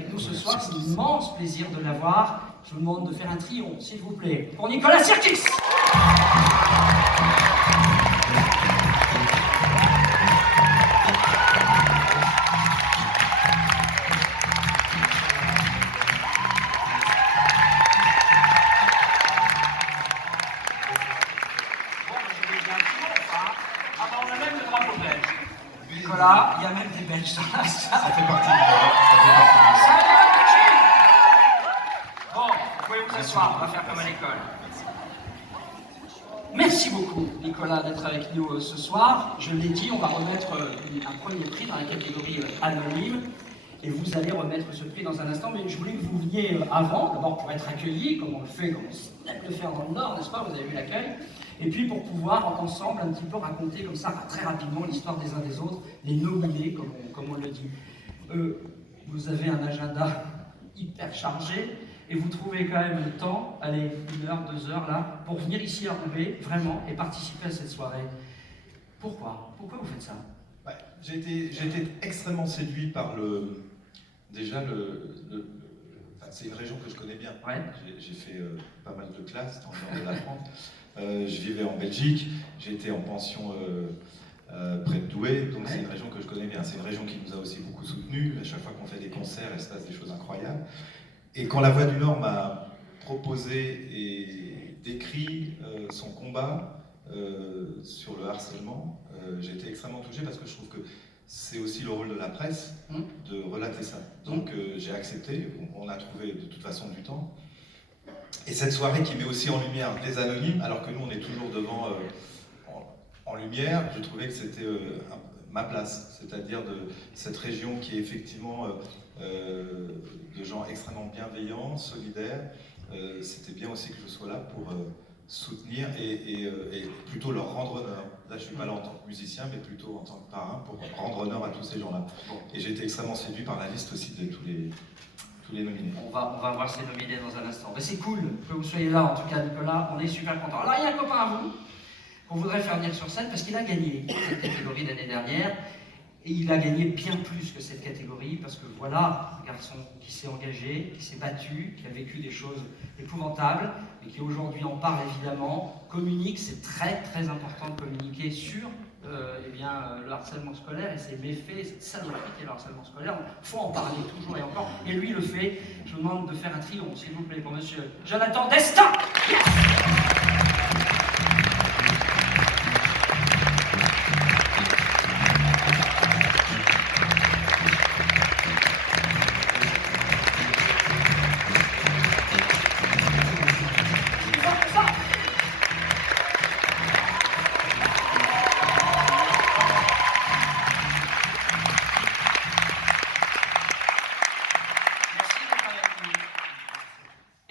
avec nous ce soir. C'est un immense plaisir de l'avoir. Je vous demande de faire un triomphe, s'il vous plaît, pour Nicolas Sirkis. Nicolas, il y a même des Belges dans la salle. Ça fait partie du jeu. Bon, vous pouvez vous asseoir, on va faire comme à l'école. Merci beaucoup, Nicolas, d'être avec nous ce soir. Je l'ai dit, on va remettre un premier prix dans la catégorie anonyme. Et vous allez remettre ce prix dans un instant. Mais je voulais que vous veniez avant, d'abord pour être accueillis, comme on le fait, comme on aime le faire dans le Nord, n'est-ce pas? Vous avez vu l'accueil. Et puis pour pouvoir ensemble un petit peu raconter comme ça, très rapidement, l'histoire des uns des autres, les nominés, comme on le dit. Vous avez un agenda hyper chargé. Et vous trouvez quand même le temps, allez, 1 heure, 2 heures là, pour venir ici à Roubaix, vraiment, et participer à cette soirée. Pourquoi? Pourquoi vous faites ça? Ouais, j'ai été extrêmement séduit par déjà enfin, c'est une région que je connais bien. Ouais. J'ai fait pas mal de classes dans le nord de la France. Je vivais en Belgique, j'ai été en pension près de Douai, donc c'est une région que je connais bien. C'est une région qui nous a aussi beaucoup soutenus. À chaque fois qu'on fait des concerts, il se passe des choses incroyables. Et quand La Voix du Nord m'a proposé et décrit son combat sur le harcèlement, j'ai été extrêmement touché parce que je trouve que c'est aussi le rôle de la presse de relater ça. Donc j'ai accepté, on a trouvé de toute façon du temps. Et cette soirée qui met aussi en lumière les anonymes, alors que nous on est toujours devant en lumière, je trouvais que c'était ma place, c'est-à-dire de cette région qui est effectivement de gens extrêmement bienveillants, solidaires. C'était bien aussi que je sois là pour soutenir et plutôt leur rendre honneur. Là, je ne suis pas là en tant que musicien, mais plutôt en tant que parrain pour rendre honneur à tous ces gens-là. Et j'ai été extrêmement séduit par la liste aussi de tous les nominés. On va voir ces nominés dans un instant. Mais c'est cool que vous soyez là, en tout cas, Nicolas, on est super contents. Alors, il y a un copain à vous qu'on voudrait faire venir sur scène parce qu'il a gagné cette catégorie l'année dernière. Et il a gagné bien plus que cette catégorie, parce que voilà un garçon qui s'est engagé, qui s'est battu, qui a vécu des choses épouvantables, et qui aujourd'hui en parle évidemment, communique, c'est très très important de communiquer sur le harcèlement scolaire et ses méfaits, cette saloperie qui est le harcèlement scolaire. Il faut en parler toujours et encore, et lui le fait. Je vous demande de faire un triomphe, s'il vous plaît, pour monsieur Jonathan Destin.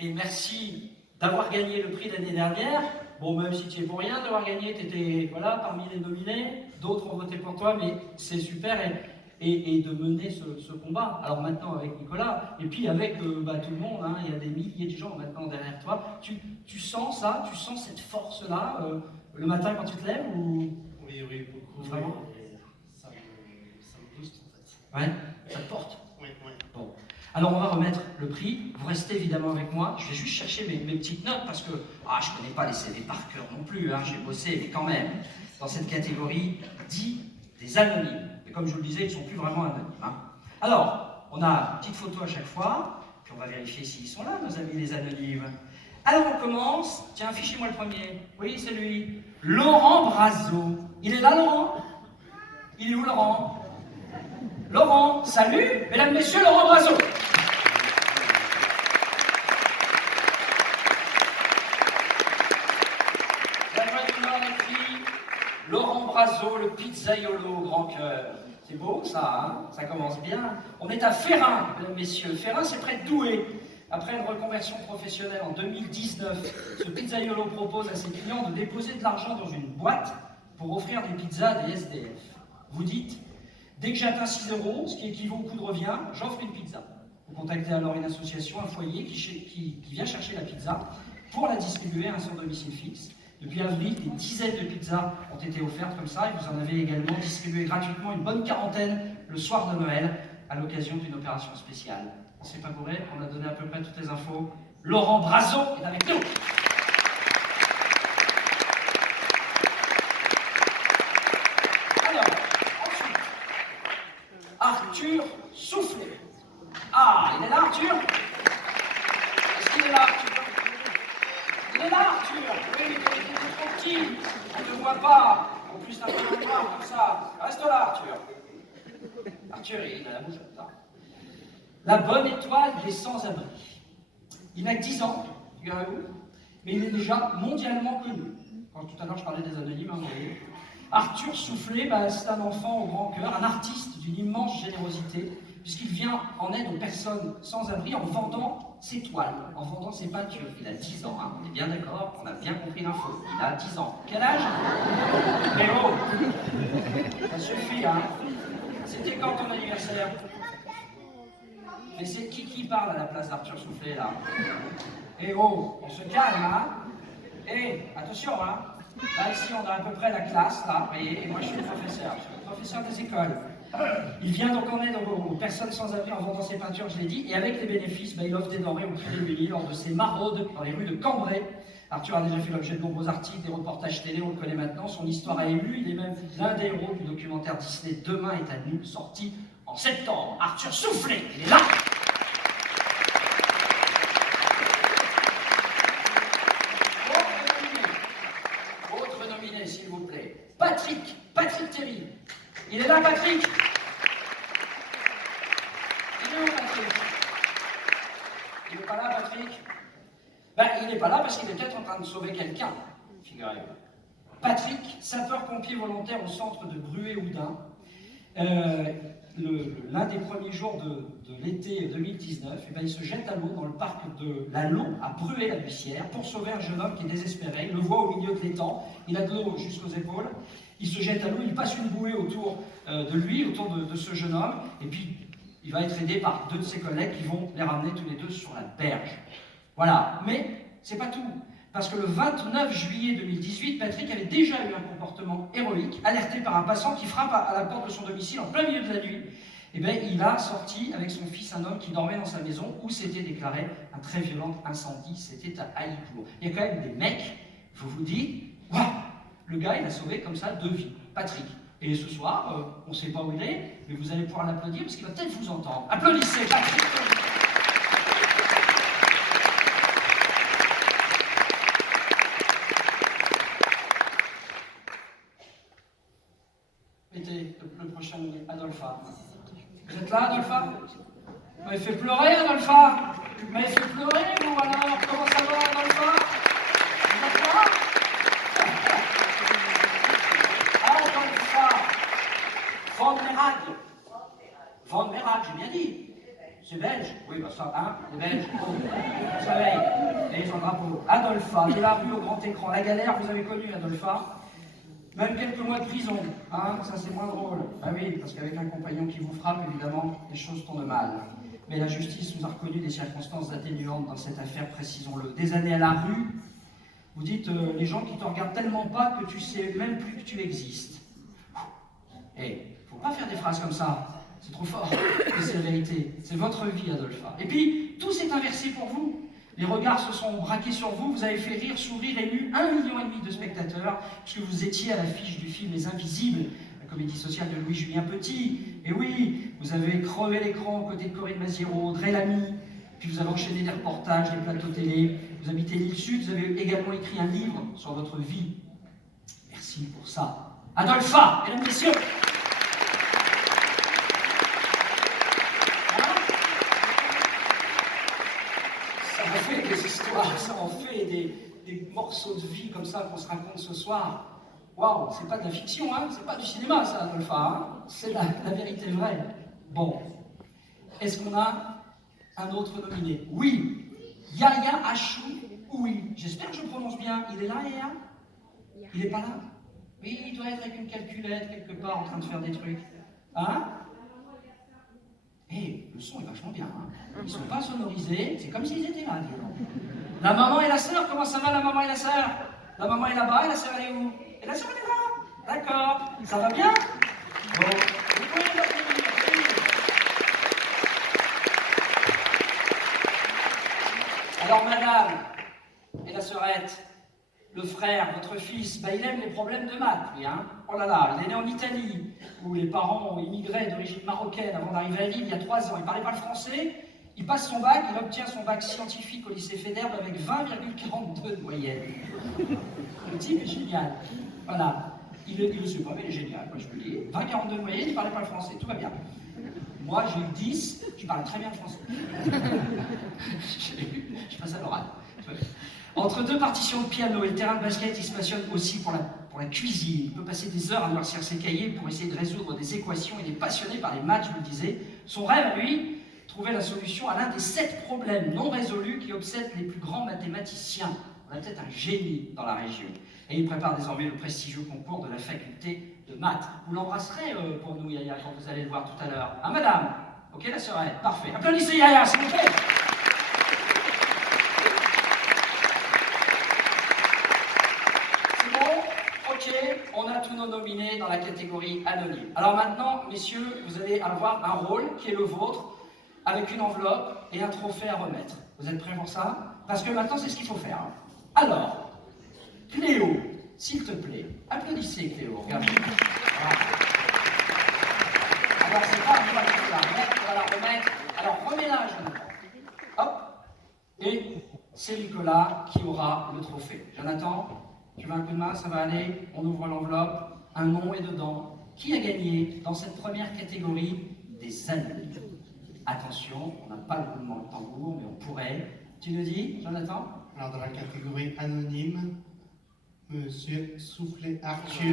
Et merci d'avoir gagné le prix l'année dernière. Bon, même si tu es pour rien d'avoir gagné, tu étais voilà, parmi les nominés. D'autres ont voté pour toi, mais c'est super. Et de mener ce combat. Alors maintenant avec Nicolas, et puis avec tout le monde, hein, il y a des milliers de gens maintenant derrière toi. Tu sens ça? Tu sens cette force-là le matin quand tu te lèves ou... Oui, beaucoup. Vraiment? Ça me booste en fait. Ouais, ça te porte? Oui. Bon. Alors on va remettre le prix, vous restez évidemment avec moi, je vais juste chercher mes petites notes parce que je connais pas les CV par cœur non plus, hein, j'ai bossé, mais quand même, dans cette catégorie dit des anonymes. Et comme je vous le disais, ils ne sont plus vraiment anonymes. Hein. Alors, on a une petite photo à chaque fois, puis on va vérifier s'ils sont là, nos amis les anonymes. Alors on commence, tiens, affichez-moi le premier. Oui, c'est lui. Laurent Brazo. Il est là, Laurent? Il est où, Laurent? Laurent, salut, mesdames, messieurs, Laurent Brazo. La Voix du Nord, les filles, Laurent Brazo, le pizzaiolo au grand cœur. C'est beau, ça, hein? Ça commence bien. On est à Ferrin, mesdames, messieurs. Ferrin, c'est près de Douai. Après une reconversion professionnelle en 2019, ce pizzaiolo propose à ses clients de déposer de l'argent dans une boîte pour offrir des pizzas à des SDF. Vous dites, dès que j'atteins 6 €, ce qui équivaut au coût de revient, j'offre une pizza. Vous contactez alors une association, un foyer qui vient chercher la pizza pour la distribuer à un sans domicile fixe. Depuis avril, des dizaines de pizzas ont été offertes comme ça et vous en avez également distribué gratuitement une bonne quarantaine le soir de Noël à l'occasion d'une opération spéciale. C'est pas bourré, on a donné à peu près toutes les infos. Laurent Brazo est avec nous. Alors, ensuite, Arthur Soufflet. Ah, il est là, Arthur? Est-ce qu'il est là, Arthur? Il est là, Arthur? Oui, mais il est trop petit. On ne le voit pas. En plus, t'as un peu de noir comme ça. Reste là, Arthur. Arthur, il a la bouche comme ça. La bonne étoile des sans-abri. Il n'a que 10 ans, figurez-vous, mais il est déjà mondialement connu. Quand tout à l'heure je parlais des anonymes, vous voyez. Arthur Soufflet, c'est un enfant au grand cœur, un artiste d'une immense générosité, puisqu'il vient en aide aux personnes sans abri en vendant ses toiles, en vendant ses peintures. Il a 10 ans, hein, on est bien d'accord, on a bien compris l'info. Il a 10 ans. Quel âge? Mais oh, ça suffit, hein. C'était quand ton anniversaire? Mais c'est qui parle à la place d'Arthur Soufflet, là? Eh oh, on se calme, hein? Eh, attention, hein? Là, ici, on a à peu près la classe, là, et moi, je suis le professeur des écoles. Il vient donc en aide aux personnes sans abri en vendant ses peintures, je l'ai dit, et avec les bénéfices, il offre des denrées aux plus démunis lors de ses maraudes dans les rues de Cambrai. Arthur a déjà fait l'objet de nombreux articles, des reportages télé, on le connaît maintenant, son histoire a ému, il est même l'un des héros du documentaire Disney Demain est à nous, sorti en septembre. Arthur Soufflet, il est là! Autre nominé, s'il vous plaît. Patrick Terry. Il est là, Patrick? Il est où, Patrick? Il n'est pas là, Patrick? Il n'est pas là parce qu'il est peut-être en train de sauver quelqu'un, figurez-vous. Patrick, sapeur-pompier volontaire au centre de Bruay-Oudin. L'un des premiers jours de l'été 2019, il se jette à l'eau dans le parc de la Lau, à Bruay-la-Bussière, pour sauver un jeune homme qui est désespéré. Il le voit au milieu de l'étang, il a de l'eau jusqu'aux épaules, il se jette à l'eau, il passe une bouée autour de lui, autour de ce jeune homme, et puis il va être aidé par 2 de ses collègues qui vont les ramener tous les 2 sur la berge. Voilà, mais c'est pas tout. Parce que le 29 juillet 2018, Patrick avait déjà eu un comportement héroïque, alerté par un passant qui frappe à la porte de son domicile en plein milieu de la nuit. Eh bien, il a sorti avec son fils un homme qui dormait dans sa maison où s'était déclaré un très violent incendie. C'était à Haïpour. Il y a quand même des mecs, vous vous dites, waouh, le gars, il a sauvé comme ça 2 vies. Patrick. Et ce soir, on ne sait pas où il est, mais vous allez pouvoir l'applaudir parce qu'il va peut-être vous entendre. Applaudissez, Patrick. Mettez le prochain Adolpha. Vous êtes là, Adolpha? Vous m'avez fait pleurer, Adolpha? Vous m'avez fait pleurer, vous, alors? Comment ça va, Adolpha? Vous êtes là? Adolpha Van Merag. Van Merag, j'ai bien dit. C'est belge? Oui, ça, hein? C'est belge. Vous savez, et son drapeau. Adolpha, de la rue au grand écran. La galère, vous avez connu, Adolpha? Même quelques mois de prison, hein, ça c'est moins drôle. Ah oui, parce qu'avec un compagnon qui vous frappe, évidemment, les choses tournent mal. Mais la justice nous a reconnu des circonstances atténuantes dans cette affaire, précisons-le. Des années à la rue, vous dites, les gens qui te regardent tellement pas que tu sais même plus que tu existes. Eh, faut pas faire des phrases comme ça, c'est trop fort, mais c'est la vérité. C'est votre vie, Adolpha. Et puis, tout s'est inversé pour vous. Les regards se sont braqués sur vous, vous avez fait rire, sourire, ému 1,5 million de spectateurs, puisque vous étiez à l'affiche du film Les Invisibles, la comédie sociale de Louis-Julien Petit. Et oui, vous avez crevé l'écran aux côtés de Corinne Maziero, Audrey Lamy, puis vous avez enchaîné des reportages, des plateaux télé, vous habitez l'île Sud, vous avez également écrit un livre sur votre vie. Merci pour ça. Adolpha, mesdames, messieurs. Ça en fait des histoires, ça en fait des morceaux de vie comme ça qu'on se raconte ce soir. Waouh, c'est pas de la fiction, hein, c'est pas du cinéma ça, Adolpha, hein, c'est la vérité vraie. Bon, est-ce qu'on a un autre nominé? Oui, Yaya Achou, oui, j'espère que je prononce bien. Il est là, Yaya? Il est pas là? Oui, il doit être avec une calculette quelque part en train de faire des trucs. Hein? Eh, le son est vachement bien, hein. Ils sont pas sonorisés, c'est comme s'ils étaient là, dis donc. La maman et la sœur, comment ça va la maman et la sœur? La maman est là-bas et la sœur elle est où? Et la sœur elle est là? D'accord, ça va bien? Bon, vous pouvez l'applaudir, oui. Alors, madame et la sœurette, le frère, votre fils, il aime les problèmes de maths, lui, hein. Oh là là, il est né en Italie, où les parents ont immigré d'origine marocaine avant d'arriver à Lille il y a 3 ans. Il ne parlait pas le français, il passe son bac, il obtient son bac scientifique au lycée Faidherbe avec 20,42 de moyenne. Le type est génial. Voilà. Il ne sait pas, mais il est génial, moi je vous le dis. 20,42 de moyenne, il ne parlait pas le français, tout va bien. Moi, j'ai eu 10, je parle très bien le français. Je passe à l'oral. Entre 2 partitions de piano et le terrain de basket, il se passionne aussi pour la cuisine. Il peut passer des heures à noircir ses cahiers pour essayer de résoudre des équations. Il est passionné par les maths, je vous le disais. Son rêve, à lui, trouver la solution à l'un des 7 problèmes non résolus qui obsèdent les plus grands mathématiciens. On a peut-être un génie dans la région. Et il prépare désormais le prestigieux concours de la faculté de maths. Vous l'embrasserez pour nous, Yaya, quand vous allez le voir tout à l'heure. Ah, madame? Ok, la sœurette, parfait. Applaudissez Yaya, s'il vous plaît. C'est bon? Ok, on a tous nos nominés dans la catégorie anonyme. Alors maintenant, messieurs, vous allez avoir un rôle qui est le vôtre, avec une enveloppe et un trophée à remettre. Vous êtes prêts pour ça? Parce que maintenant, c'est ce qu'il faut faire. Alors, Cléo, s'il te plaît, applaudissez Cléo, regardez. Voilà. Alors, c'est pas on va la remettre, on va la remettre. Alors, remets-la, Jonathan. Hop. Et c'est Nicolas qui aura le trophée. Jonathan, tu veux un coup de main, ça va aller. On ouvre l'enveloppe, un nom est dedans. Qui a gagné dans cette première catégorie des anonymes? Attention, on n'a pas le roulement de tambour, mais on pourrait. Tu nous dis, Jonathan? Alors, dans la catégorie anonyme, Monsieur Soufflet Arthur.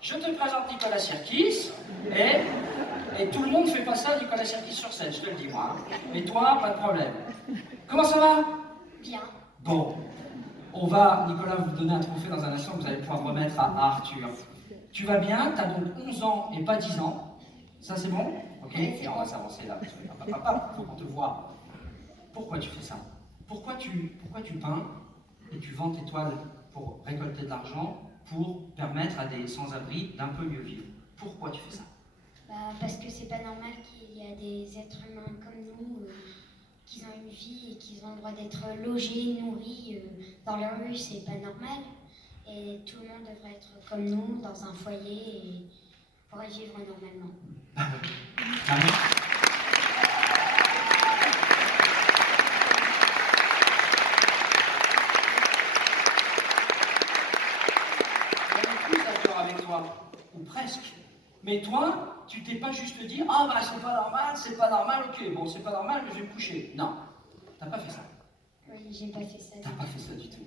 Je te présente Nicolas Sirkis, et tout le monde ne fait pas ça, Nicolas Sirkis sur scène, je te le dis moi. Mais toi, pas de problème. Comment ça va? Bien. Bon, on va, Nicolas, vous donner un trophée dans un instant que vous allez pouvoir remettre à Arthur. Tu vas bien, tu as donc 11 ans et pas 10 ans. Ça c'est bon? Ok, et on va s'avancer là, papa, il faut qu'on te voit. Pourquoi tu fais ça? Pourquoi tu peins et tu vends tes toiles pour récolter de l'argent, pour permettre à des sans-abri d'un peu mieux vivre? Pourquoi tu fais ça? Parce que c'est pas normal qu'il y a des êtres humains comme nous qui ont une vie et qui ont le droit d'être logés, nourris dans la rue, c'est pas normal. Et tout le monde devrait être comme nous, dans un foyer, et pourrait vivre normalement. Avec toi, ou presque. Mais toi, tu t'es pas juste dit « Ah bah c'est pas normal, ok, bon c'est pas normal, mais je vais me coucher. » Non, t'as pas fait ça. Oui, j'ai pas fait ça. T'as pas fait ça du tout.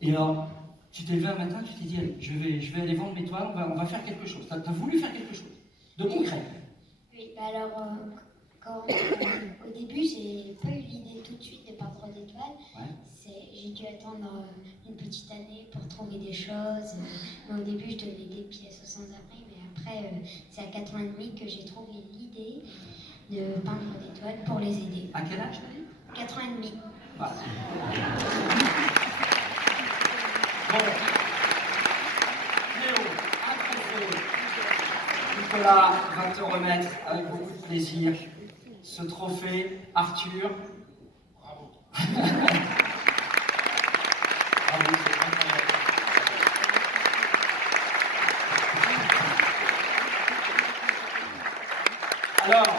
Et alors, tu t'es levé un matin, tu t'es dit « Allez, je vais aller vendre mes toiles, on va faire quelque chose. » T'as voulu faire quelque chose de concret. Oui, bah alors, au début, j'ai pas eu l'idée tout de suite de peindre des toiles. Ouais. J'ai dû attendre une petite année pour trouver des choses. Mais au début, je donnais des pièces aux sans-abri, mais après, c'est à 4 ans et demi que j'ai trouvé l'idée de peindre des toiles pour les aider. À quel âge t'as dit? 4 ans et demi. Voilà. Bon. Léo, un trophée. Nicolas va te remettre avec beaucoup de plaisir ce trophée. Arthur. Bravo. Alors,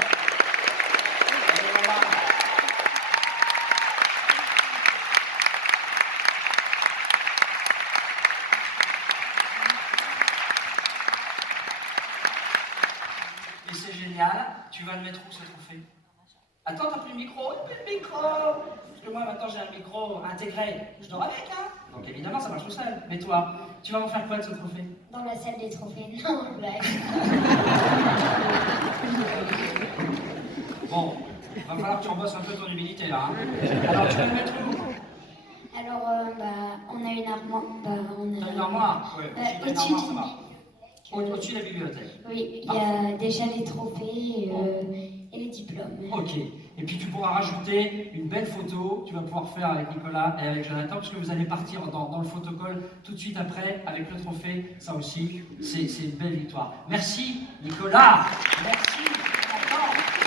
et c'est génial, tu vas le mettre où ce trophée? Attends, t'as plus le micro? Plus le micro! Parce que moi maintenant j'ai un micro intégré, je dors avec, hein? Donc évidemment ça marche tout seul. Mais toi, tu vas en faire quoi de ce trophée? Dans la salle des trophées. Non, blague. Bon, va falloir que tu rebosses un peu ton humilité là. Hein. Alors tu vas le mettre où? Alors, on a armoire. Ouais, si t'as une Au-dessus armoire, ça d'une va. Au-dessus de la bibliothèque. Oui, il y a déjà les trophées et les diplômes. Ok. Et puis tu pourras rajouter une belle photo, tu vas pouvoir faire avec Nicolas et avec Jonathan, parce que vous allez partir dans le photocall tout de suite après avec le trophée. Ça aussi, c'est une belle victoire. Merci Nicolas. Merci Jonathan.